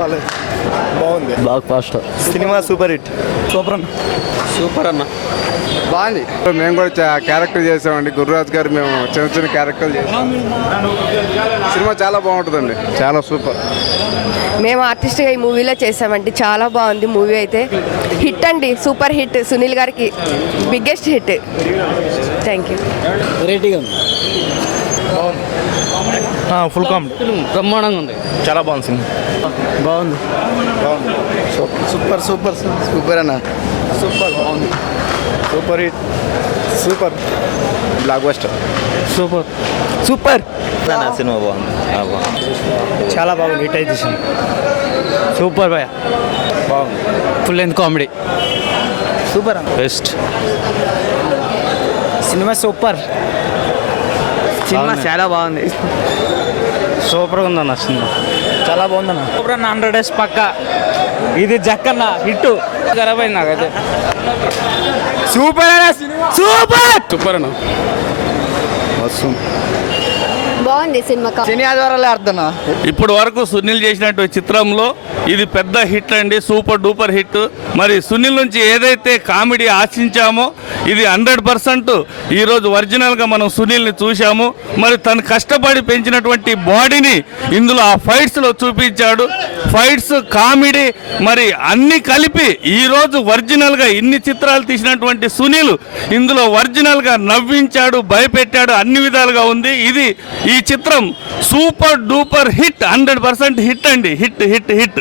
బాగుంది. Blockbuster cinema super hit. Super అన్న. బాగుంది. మేము కూడా క్యారెక్టర్ చేసామండి. గురురాజ్ గారు మేము చిన్న చిన్న క్యారెక్టర్లు చేసాం. సినిమా చాలా బాగుంటుందండి, చాలా సూపర్. మేము ఆర్టిస్ట్గా ఈ మూవీలో చేసామండి. చాలా బాగుంది మూవీ అయితే. హిట్ అండి, సూపర్ హిట్. సునీల్ గారికి బిగ్గెస్ట్ హిట్. Thank you. వెరైటీగా ఉంది. Full comedy. బ్రహ్మాండంగా ఉంది. చాలా బాగుంది సినిమా. బాగుంది. సూపర్ సూపర్ సూపర్ అన్న. సూపర్ బాగుంది. Super hit. Super block buster. Super super cinema బాగుంది. చాలా బాగుంది. హిట్ అయితే సినిమా సూపర్ భయ. బాగుంది. Full length comedy. సూపర్ అన్న. Best cinema super. సినిమా చాలా బాగుంది. సూపర్గా ఉందన్న సినిమా. చాలా బాగుందన్న. సూపర్ అన్న. 100 డేస్ పక్క. ఇది జక్కన్న హిట్. ఖరాబ్ అయింది నాకైతే. సూపర్ అన్న సినిమా. సూపర్ సూపర్ అన్న. బాగుంది సినిమా. శని ఆదివారాలే ఆడుతున్నా. ఇప్పటి వరకు సునీల్ చేసినటువంటి చిత్రంలో ఇది పెద్ద హిట్ అండి. Super duper hit. మరి సునీల్ నుంచి ఏదైతే కామెడీ ఆశించామో ఇది 100% ఈరోజు ఒరిజినల్గా మనం సునీల్ని చూసాము. మరి తను కష్టపడి పెంచినటువంటి బాడీని ఇందులో ఆ ఫైట్స్లో చూపించాడు. ఫైట్స్, కామెడీ మరి అన్ని కలిపి ఈరోజు ఒరిజినల్గా ఇన్ని చిత్రాలు తీసినటువంటి సునీల్ ఇందులో ఒరిజినల్గా నవ్వించాడు, భయపెట్టాడు, అన్ని విధాలుగా ఉంది. ఇది ఈ చిత్రం సూపర్ డూపర్ హిట్. 100% హిట్ అండి. Hit hit hit.